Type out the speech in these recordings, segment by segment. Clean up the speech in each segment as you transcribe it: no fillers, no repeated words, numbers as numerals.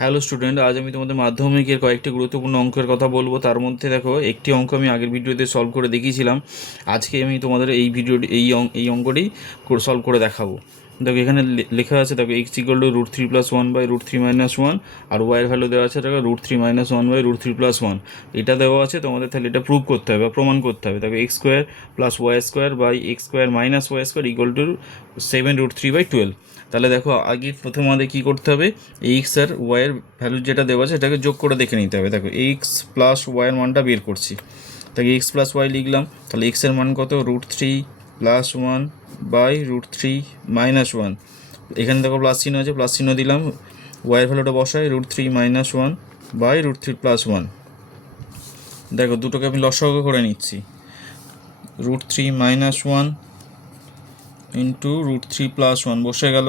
Hello student, আজ আমি তোমাদের মাধ্যমিকের কয়েকটি গুরুত্বপূর্ণ অঙ্কের কথা বলবো। তার মধ্যে দেখো, একটি অঙ্ক আমি আগের ভিডিওতে সলভ করে দেখিয়েছিলাম। আজকে আমি তোমাদের এই অঙ্কটি সলভ করে দেখাবো। দেখো এখানে লেখা আছে, দেখো এক্স ইকুয়াল টু √3+1/√3 - 1, আর ওয়াইয়ের ভ্যালু দেওয়া আছে দেখো √3 - 1/√3+1। এটা দেওয়া আছে তোমাদের, তাহলে এটা প্রুভ করতে হবে বা প্রমাণ করতে হবে। দেখো x² + y² / x² - y² equal to 7√3/12। তাহলে দেখো আগে প্রথমে আমাদের কী করতে হবে, এক্স আর ওয়াইয়ের ভ্যালু যেটা দেওয়া আছে সেটাকে যোগ করে দেখে নিতে হবে। দেখো এক্স প্লাস ওয়াইয়ের মানটা বের করছি। তাকে এক্স প্লাস ওয়াই লিখলাম, তাহলে এক্সের মান কত, √3+1/√3 - 1। এখানে দেখো প্লাস চিহ্ন আছে, প্লাস চিহ্ন দিলাম। ওয়াইয়ের ভ্যালুটা বসাই, √3 - 1/√3+1। দেখো দুটোকে আমি লসাগু করে নিচ্ছি, √3 - 1 ইন্টু √3+1 বসে গেল।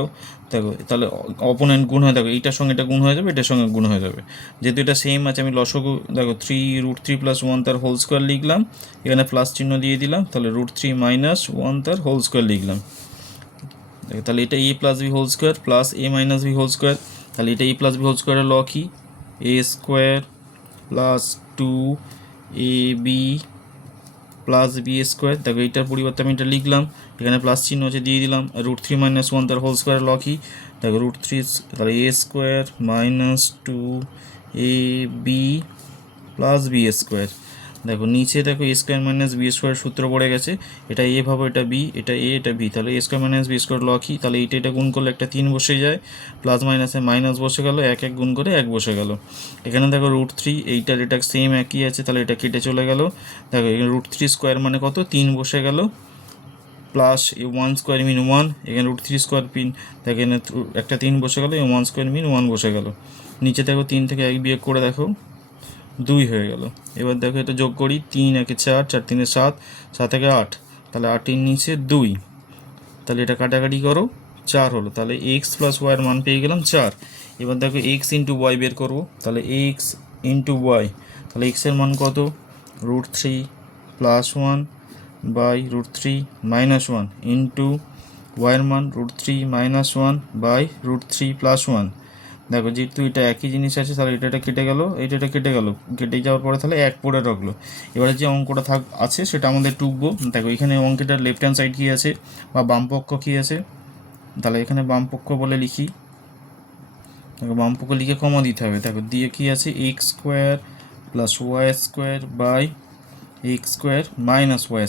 দেখো তাহলে অপোনেন্ট গুণ হয়ে, দেখো এইটার সঙ্গে এটা গুণ হয়ে যাবে, এটার সঙ্গে গুণ হয়ে যাবে। যেহেতু এটা সেম আছে, আমি লসাগু দেখো √3+1 তার হোল স্কোয়ার লিখলাম, এখানে প্লাস চিহ্ন দিয়ে দিলাম, তাহলে √3 - 1 তার হোল স্কোয়ার লিখলাম। দেখো তাহলে এটা a+b whole square plus a - b whole square. তাহলে এটা a+b হোল স্কোয়ারের ল কি, a² + 2ab + b²। দেখো এইটার পরিবর্তে আমি এটা লিখলাম, এখানে প্লাস চিহ্ন আছে দিয়ে দিলাম। √3 - 1 তার হোল স্কোয়ার ল কি, দেখো √3, তাহলে a² - 2ab + b²। দেখো নিচে দেখো a² - b² সূত্র পড়ে গেছে। এটা a ভাবো, এটা b, এটা a, এটা b। তাহলে a² - b² ল কি, তাহলে এটা গুণ করলে একটা 3 বসে যায়, প্লাস মাইনাসে মাইনাস বসে গেল, এক গুণ করে 1 বসে গেল। এখানে দেখো √3, এইটার এটা সেম একই আছে, তাহলে এটা কেটে চলে গেল। দেখো এখানে √3² মানে কত, 3 বসে গেল, প্লাস 1² মিন 1, এখানে √3² পিন, দেখো এখানে একটা 3 বসে গেল, 1² মিন 1 বসে গেল। নিচে দেখো 3 থেকে 1 বিয়োগ করে দেখো 2 হয়ে গেল। এবার দেখো এটা যোগ করি, 3 × 4, 4 × 7, 7 × 8, তাহলে 8 নিচে 2, তাহলে এটা কাটাকাটি করো, 4 হলো। তাহলে এক্স প্লাস ওয়াইয়ের মান পেয়ে গেলাম 4। এবার দেখো এক্স ইন্টু ওয়াই বের করবো, তাহলে এক্স ইন্টু ওয়াই, তাহলে এক্সের মান কত, √3+1/√3 - 1 ইন্টু ওয়াইয়ের মান √3 - 1/√3+1। দেখো যেহেতু এটা একই জিনিস আছে, তাহলে এটা কেটে গেল, এটা কেটে গেল, কেটে যাওয়ার পরে তাহলে 1 পড়ে রাখলো। এবারে যে অঙ্কটা আছে সেটা আমাদের টুকবো। দেখো এখানে অঙ্কটার লেফট হ্যান্ড সাইড কী আছে বা বাম পক্ষ কী আছে, তাহলে এখানে বাম পক্ষ বলে লিখি। দেখো বাম পক্ষ লিখে কমা দিতে হবে। দেখো দিয়ে কী আছে, x² + y² / x² - y²।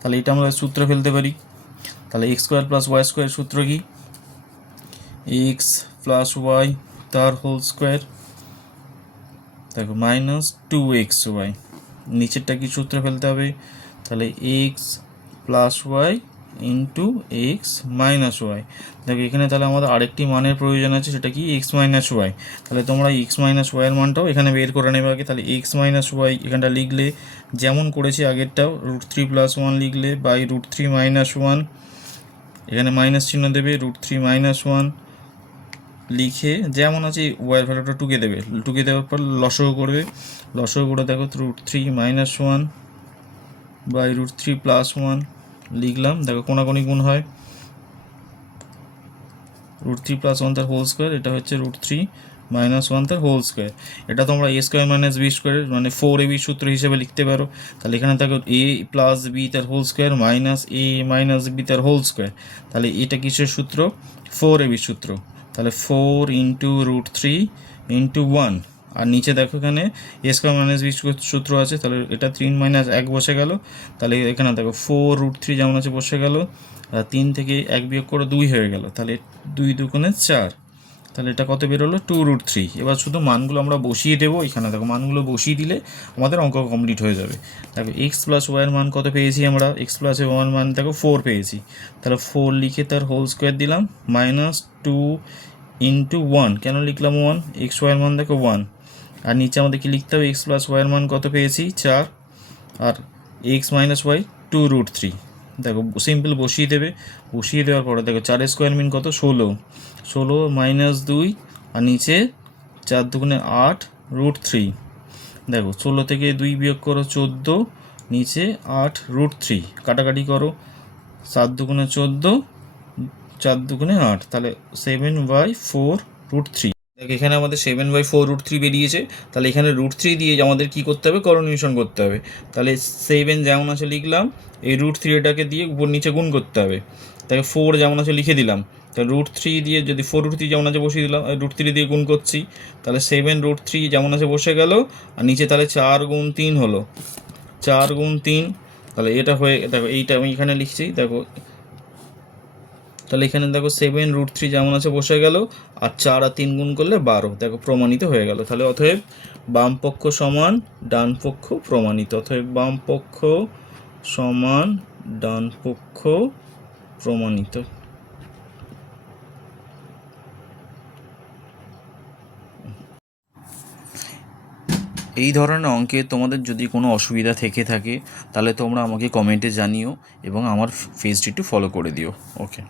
তাহলে এটা আমরা সূত্র ফেলতে পারি। তাহলে x² + y² সূত্র কি, x + y তার হোল স্কোয়ার, দেখো -2xy। নিচেরটা কি সূত্র ফেলতে হবে, তাহলে x + y into x - y। দেখো এখানে তাহলে আমাদের আরেকটি মানের প্রয়োজন আছে, সেটা কি, x - y। তাহলে তোমরা x - y এর মানটাও এখানে বের করে নেবে আগে। তাহলে x - y এখানটা লিখলে যেমন করেছি আগেরটাও, √3+1 লিখলে বাই √3 - 1, এখানে মাইনাস চিহ্ন দেবে, √3 - 1 লিখে যেমন আছে ওয়াইয়ের ভ্যালুটা টুকে দেবে, টুকে দেওয়ার পর লসাগু করবে। লসাগু করে দেখো √3 - 1 বাই √3+1 লিখলাম। দেখো কোনাকুনি গুণ হয়, √3+1 তার হোল স্কোয়ার, এটা হচ্ছে √3 - 1 তার হোল স্কোয়ার। এটা তোমরা a² - b² মানে 4ab সূত্র হিসেবে লিখতে পারো। তাহলে এখানে দেখো a + b তার whole square minus a - b তার হোল স্কোয়ার। তাহলে এটা কিসের সূত্র, 4ab সূত্র। তাহলে 4 ইন্টু √3 ইন্টু 1, আর নিচে দেখো এখানে a² - b² সূত্র আছে, তাহলে এটা 3 - 1 বসে গেল। তাহলে এখানে দেখো 4 √3 যেমন আছে বসে গেল, 3 থেকে 1 বিয়োগ করে 2 হয়ে গেল, তাহলে 2 × 2 = 4। তাহলে এটা কত বেরোলো, 2√3। এবার শুধু মানগুলো আমরা বসিয়ে দেবো। এখানে দেখো মানগুলো বসিয়ে দিলে আমাদের অঙ্ক কমপ্লিট হয়ে যাবে। দেখো এক্স প্লাস ওয়াইয়ের মান কত পেয়েছি আমরা, x + y মান দেখো 4 পেয়েছি। তাহলে 4 লিখে তার হোল স্কোয়ার দিলাম, -2 ইন্টু 1, কেন লিখলাম 1, x y এর মান দেখো 1। আর নিচে আমাদের কি লিখতে হবে, x + y এর মান কত পেয়েছি 4, আর x - y 2√3। দেখো সিম্পল বসিয়ে দেবে। বসিয়ে দেওয়ার পরে দেখো 4² মিন কত, 16, 16 - 2, আর নিচে 4 × 2 = 8 √3। দেখো 16 থেকে 2 বিয়োগ করো 14, নিচে 8 √3, কাটাকাটি করো, 7 × 2 = 14, 4 × 2 = 8, তাহলে 7/4 √3। দেখ এখানে আমাদের 7/4√3 বেরিয়েছে, তাহলে এখানে √3 দিয়ে আমাদের কী করতে হবে, করণীয়সন করতে হবে। তাহলে 7 যেমন আছে লিখলাম, এই √3 এটাকে দিয়ে উপর নিচে গুণ করতে হবে। তাকে 4 যেমন আছে লিখে দিলাম, তাহলে √3 দিয়ে যদি 4√3 যেমন আছে বসিয়ে দিলাম, √3 দিয়ে গুণ করছি, তাহলে 7√3 যেমন আছে বসে গেল, আর নিচে তাহলে 4 গুণ 3 হলো, 4 গুণ 3, তাহলে এটা হয়ে দেখো এইটা আমি এখানে লিখছি দেখো, তাহলে এখানে দেখো 7√3 যেমন আছে বসে গেল, আর 4 আর 3 গুণ করলে 12, দেখো প্রমাণিত হয়ে গেল। তাহলে অতএব বাম পক্ষ সমান ডান পক্ষ প্রমাণিত, অতএব বাম পক্ষ সমান ডান পক্ষ প্রমাণিত। এই ধরনের অঙ্কে তোমাদের যদি কোনো অসুবিধা থেকে থাকে তাহলে তোমরা আমাকে কমেন্টে জানিও এবং আমার পেজটি একটু ফলো করে দিও। ওকে।